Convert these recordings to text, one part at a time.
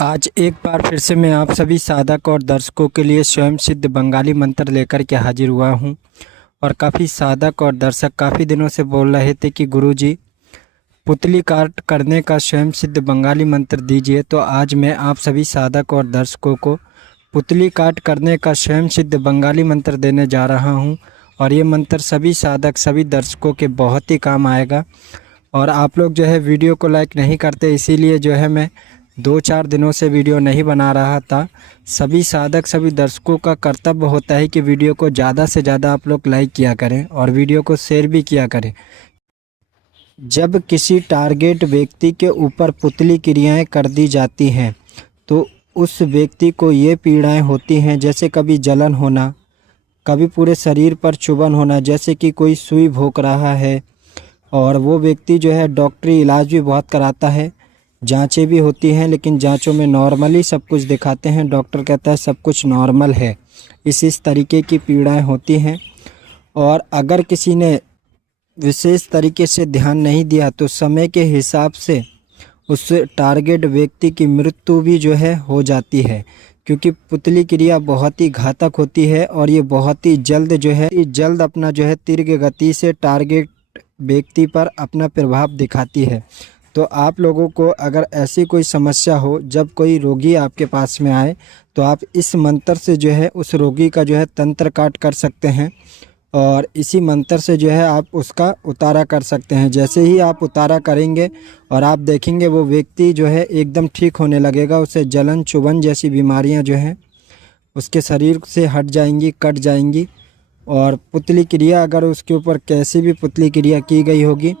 आज एक बार फिर से मैं आप सभी साधक और दर्शकों के लिए स्वयं सिद्ध बंगाली मंत्र लेकर के हाजिर हुआ हूं। और काफ़ी साधक और दर्शक काफ़ी दिनों से बोल रहे थे कि गुरुजी पुतली काट करने का स्वयं सिद्ध बंगाली मंत्र दीजिए। तो आज मैं आप सभी साधक और दर्शकों को पुतली काट करने का स्वयं सिद्ध बंगाली मंत्र देने जा रहा हूं। और ये मंत्र सभी साधक सभी दर्शकों के बहुत ही काम आएगा। और आप लोग जो है वीडियो को लाइक नहीं करते, इसीलिए जो है मैं 2-4 दिनों से वीडियो नहीं बना रहा था। सभी साधक सभी दर्शकों का कर्तव्य होता है कि वीडियो को ज़्यादा से ज़्यादा आप लोग लाइक किया करें और वीडियो को शेयर भी किया करें। जब किसी टारगेट व्यक्ति के ऊपर पुतली क्रियाएं कर दी जाती हैं तो उस व्यक्ति को ये पीड़ाएं होती हैं, जैसे कभी जलन होना, कभी पूरे शरीर पर चुभन होना, जैसे कि कोई सुई भोंक रहा है। और वो व्यक्ति जो है डॉक्टरी इलाज भी बहुत कराता है, जांचें भी होती हैं, लेकिन जांचों में नॉर्मली सब कुछ दिखाते हैं। डॉक्टर कहता है सब कुछ नॉर्मल है। इस तरीके की पीड़ाएं होती हैं। और अगर किसी ने विशेष तरीके से ध्यान नहीं दिया तो समय के हिसाब से उस टारगेट व्यक्ति की मृत्यु भी जो है हो जाती है, क्योंकि पुतली क्रिया बहुत ही घातक होती है और ये बहुत ही जल्द अपना जो है तीव्र गति से टारगेट व्यक्ति पर अपना प्रभाव दिखाती है। तो आप लोगों को अगर ऐसी कोई समस्या हो, जब कोई रोगी आपके पास में आए तो आप इस मंत्र से जो है उस रोगी का जो है तंत्र काट कर सकते हैं। और इसी मंत्र से जो है आप उसका उतारा कर सकते हैं। जैसे ही आप उतारा करेंगे और आप देखेंगे वो व्यक्ति जो है एकदम ठीक होने लगेगा। उसे जलन चुभन जैसी बीमारियां जो हैं उसके शरीर से हट जाएंगी, कट जाएंगी। और पुतली क्रिया अगर उसके ऊपर कैसी भी पुतली क्रिया की गई होगी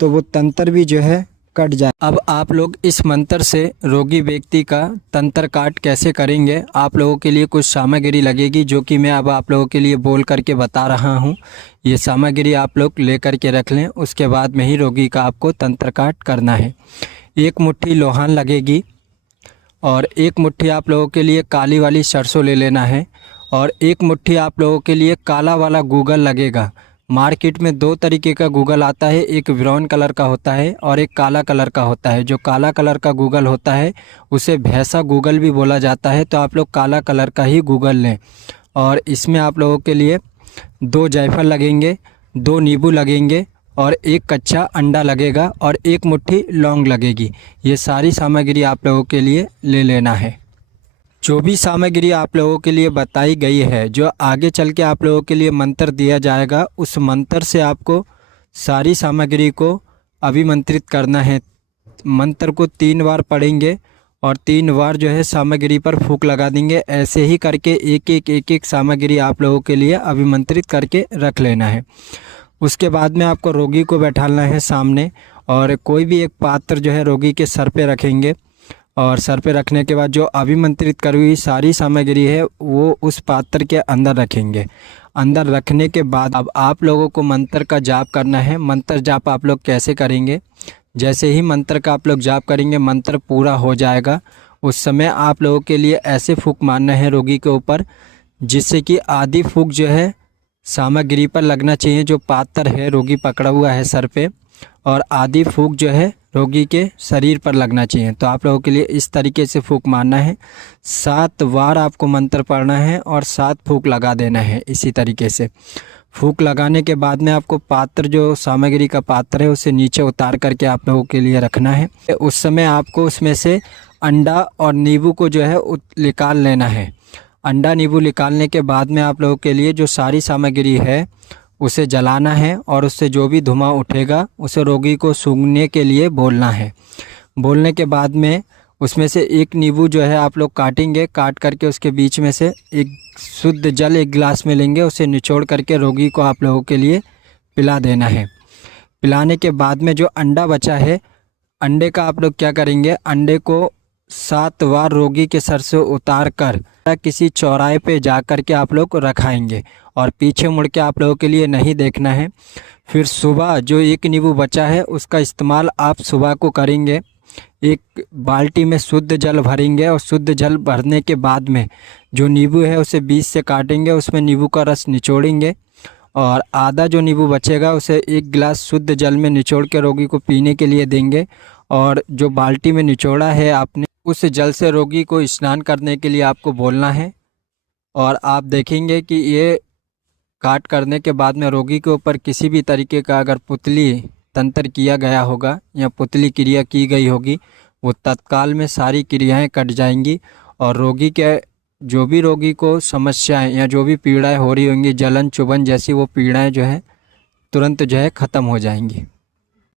तो वो तंत्र भी जो है कट जाए। अब आप लोग इस मंत्र से रोगी व्यक्ति का तंत्र काट कैसे करेंगे, आप लोगों के लिए कुछ सामग्री लगेगी जो कि मैं अब आप लोगों के लिए बोल करके बता रहा हूं। ये सामग्री आप लोग ले करके रख लें, उसके बाद में ही रोगी का आपको तंत्र काट करना है। 1 मुट्ठी लोहान लगेगी और 1 मुट्ठी आप लोगों के लिए काली वाली सरसों ले लेना है। और 1 मुट्ठी आप लोगों के लिए काला वाला गूगल लगेगा। मार्केट में 2 तरीके का गूगल आता है, एक ब्राउन कलर का होता है और एक काला कलर का होता है। जो काला कलर का गूगल होता है उसे भैंसा गूगल भी बोला जाता है, तो आप लोग काला कलर का ही गूगल लें। और इसमें आप लोगों के लिए 2 जायफल लगेंगे, 2 नींबू लगेंगे और 1 कच्चा अंडा लगेगा और 1 मुट्ठी लौंग लगेगी। ये सारी सामग्री आप लोगों के लिए ले लेना है। जो भी सामग्री आप लोगों के लिए बताई गई है, जो आगे चल के आप लोगों के लिए मंत्र दिया जाएगा, उस मंत्र से आपको सारी सामग्री को अभिमंत्रित करना है। मंत्र को 3 बार पढ़ेंगे और 3 बार जो है सामग्री पर फूंक लगा देंगे। ऐसे ही करके एक एक सामग्री आप लोगों के लिए अभिमंत्रित करके रख लेना है। उसके बाद में आपको रोगी को बैठाना है सामने और कोई भी एक पात्र जो है रोगी के सर पे रखेंगे। और सर पे रखने के बाद जो अभिमंत्रित करी हुई सारी सामग्री है वो उस पात्र के अंदर रखेंगे। अंदर रखने के बाद अब आप लोगों को मंत्र का जाप करना है। मंत्र जाप आप लोग कैसे करेंगे, जैसे ही मंत्र का आप लोग जाप करेंगे मंत्र पूरा हो जाएगा, उस समय आप लोगों के लिए ऐसे फूंक मारना है रोगी के ऊपर, जिससे कि आधी फूंक जो है सामग्री पर लगना चाहिए, जो पात्र है रोगी पकड़ा हुआ है सर पे, और आधी फूंक जो है रोगी के शरीर पर लगना चाहिए। तो आप लोगों के लिए इस तरीके से फूंक मारना है। 7 बार आपको मंत्र पढ़ना है और 7 फूंक लगा देना है। इसी तरीके से फूंक लगाने के बाद में आपको पात्र, जो सामग्री का पात्र है, उसे नीचे उतार करके आप लोगों के लिए रखना है। उस समय आपको उसमें से अंडा और नींबू को जो है निकाल लेना है। अंडा नींबू निकालने के बाद में आप लोगों के लिए जो सारी सामग्री है उसे जलाना है और उससे जो भी धुआं उठेगा उसे रोगी को सूंघने के लिए बोलना है। बोलने के बाद में उसमें से 1 नींबू जो है आप लोग काटेंगे, काट करके उसके बीच में से एक शुद्ध जल 1 गिलास में लेंगे, उसे निचोड़ करके रोगी को आप लोगों के लिए पिला देना है। पिलाने के बाद में जो अंडा बचा है, अंडे का आप लोग क्या करेंगे, अंडे को 7 बार रोगी के सर से उतार कर किसी चौराहे पे जा कर के आप लोग रखाएंगे और पीछे मुड़ के आप लोगों के लिए नहीं देखना है। फिर सुबह जो 1 नींबू बचा है उसका इस्तेमाल आप सुबह को करेंगे। 1 बाल्टी में शुद्ध जल भरेंगे और शुद्ध जल भरने के बाद में जो नींबू है उसे बीच से काटेंगे, उसमें नींबू का रस निचोड़ेंगे और आधा जो नींबू बचेगा उसे 1 गिलास शुद्ध जल में निचोड़ के रोगी को पीने के लिए देंगे। और जो बाल्टी में निचोड़ा है आपने उस जल से रोगी को स्नान करने के लिए आपको बोलना है। और आप देखेंगे कि ये काट करने के बाद में रोगी के ऊपर किसी भी तरीके का अगर पुतली तंत्र किया गया होगा या पुतली क्रिया की गई होगी, वो तत्काल में सारी क्रियाएं कट जाएंगी और रोगी के जो भी रोगी को समस्याएं या जो भी पीड़ाएं हो रही होंगी, जलन चुभन जैसी वो पीड़ाएं जो है तुरंत जो है ख़त्म हो जाएंगी।